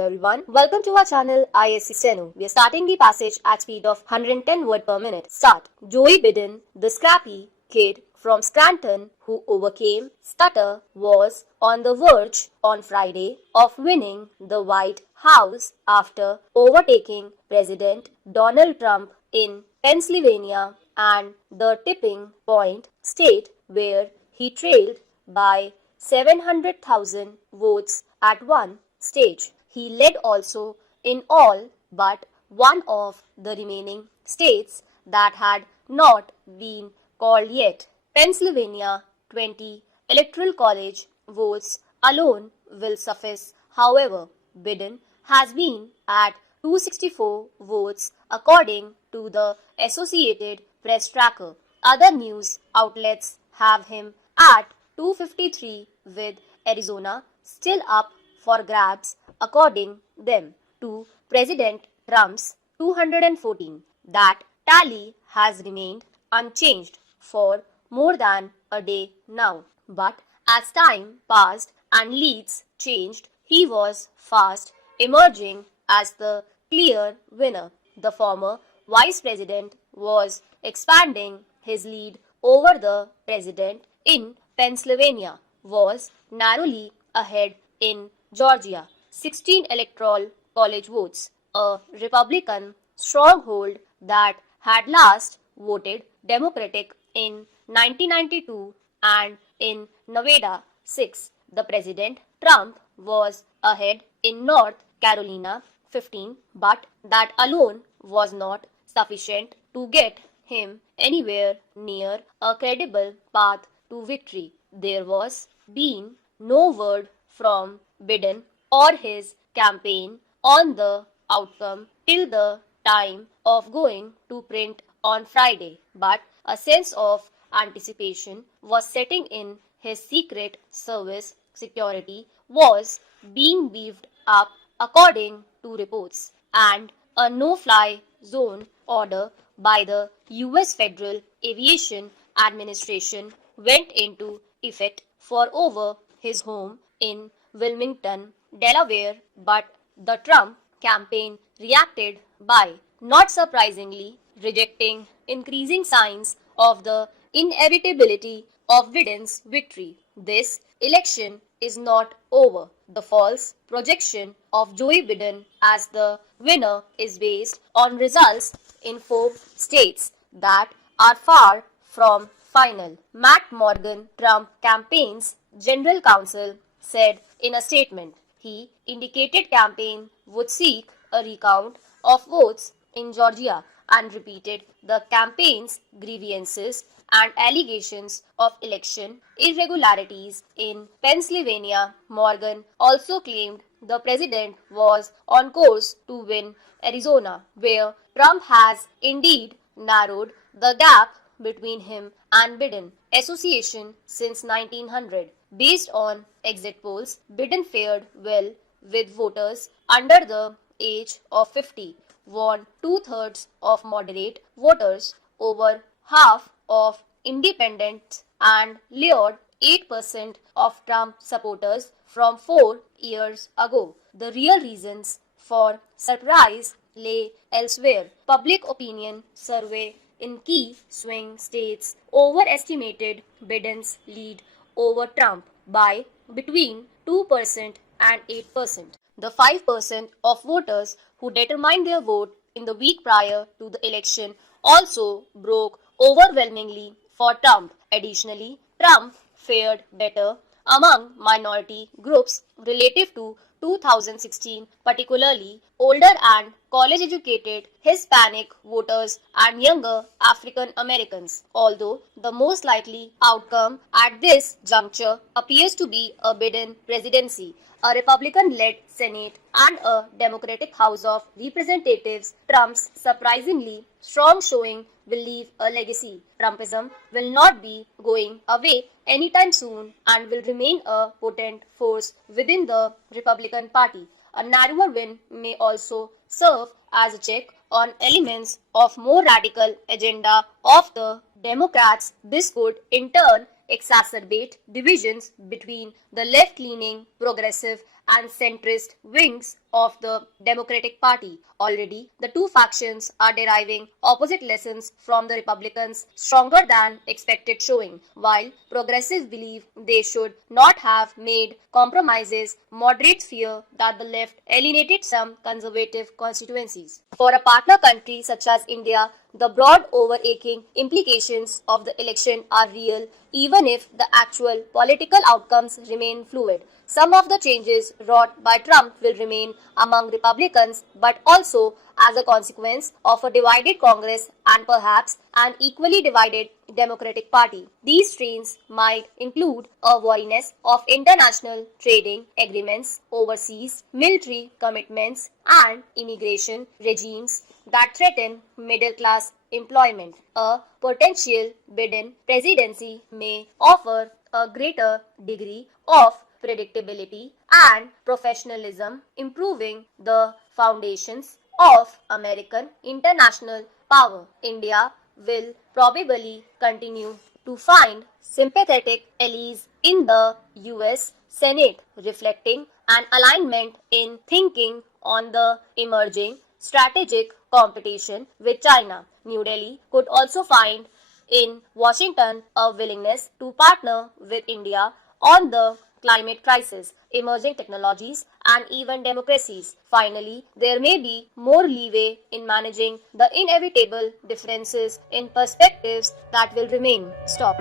everyone, welcome to our channel ISC Steno. We are starting the passage at speed of 110 words per minute. Start. Joe Biden, the scrappy kid from Scranton who overcame stutter, was on the verge on Friday of winning the White House after overtaking President Donald Trump in Pennsylvania and the tipping point state where he trailed by 700,000 votes at one stage. He led also in all but one of the remaining states that had not been called yet. Pennsylvania 20 Electoral College votes alone will suffice. However, Biden has been at 264 votes according to the Associated Press tracker. Other news outlets have him at 253 with Arizona still up for grabs according them to President Trump's 214. That tally has remained unchanged for more than a day now. But as time passed and leads changed, he was fast emerging as the clear winner. The former vice president was expanding his lead over the president in Pennsylvania, was narrowly ahead in Georgia. 16 electoral college votes, a Republican stronghold that had last voted Democratic in 1992 and in Nevada 6. The President Trump was ahead in North Carolina 15, but that alone was not sufficient to get him anywhere near a credible path to victory. There was been no word from Biden or his campaign on the outcome till the time of going to print on Friday, but a sense of anticipation was setting in. His secret service security was being beefed up according to reports, and a no-fly zone order by the US Federal Aviation Administration went into effect for over his home in Wilmington, Delaware, but the Trump campaign reacted by, not surprisingly, rejecting increasing signs of the inevitability of Biden's victory. This election is not over. The false projection of Joe Biden as the winner is based on results in 4 states that are far from final. Matt Morgan, Trump campaign's general counsel, said in a statement he indicated campaign would seek a recount of votes in Georgia and repeated the campaign's grievances and allegations of election irregularities in Pennsylvania. Morgan also claimed the president was on course to win Arizona, where Trump has indeed narrowed the gap between him and Biden association since 1900. Based on exit polls, Biden fared well with voters under the age of 50, won 2/3 of moderate voters, over half of independents, and lured 8% of Trump supporters from 4 years ago. The real reasons for surprise lay elsewhere. Public opinion survey in key swing states overestimated Biden's lead over Trump by between 2% and 8%. The 5% of voters who determined their vote in the week prior to the election also broke overwhelmingly for Trump. Additionally, Trump fared better among minority groups relative to 2016, particularly older and college-educated Hispanic voters and younger African Americans. Although the most likely outcome at this juncture appears to be a Biden presidency, a Republican-led Senate and a Democratic House of Representatives, Trump's surprisingly strong showing will leave a legacy. Trumpism will not be going away anytime soon and will remain a potent force within the Republican Party. A narrower win may also serve as a check on elements of more radical agenda of the Democrats. This could, in turn, exacerbate divisions between the left-leaning, progressive, and centrist wings of the Democratic Party. Already, the two factions are deriving opposite lessons from the Republicans' stronger than expected showing. While progressives believe they should not have made compromises, moderates fear that the left alienated some conservative constituencies. For a partner country such as India, the broad overarching implications of the election are real, even if the actual political outcomes remain fluid. Some of the changes wrought by Trump will remain among Republicans, but also as a consequence of a divided Congress and perhaps an equally divided Democratic Party. These strains might include a wariness of international trading agreements, overseas military commitments, and immigration regimes that threaten middle class employment. A potential Biden presidency may offer a greater degree of predictability and professionalism, improving the foundations of American international power. India will probably continue to find sympathetic allies in the US Senate, reflecting an alignment in thinking on the emerging strategic competition with China. New Delhi could also find in Washington a willingness to partner with India on the climate crisis, emerging technologies, and even democracies. Finally, there may be more leeway in managing the inevitable differences in perspectives that will remain. Stop.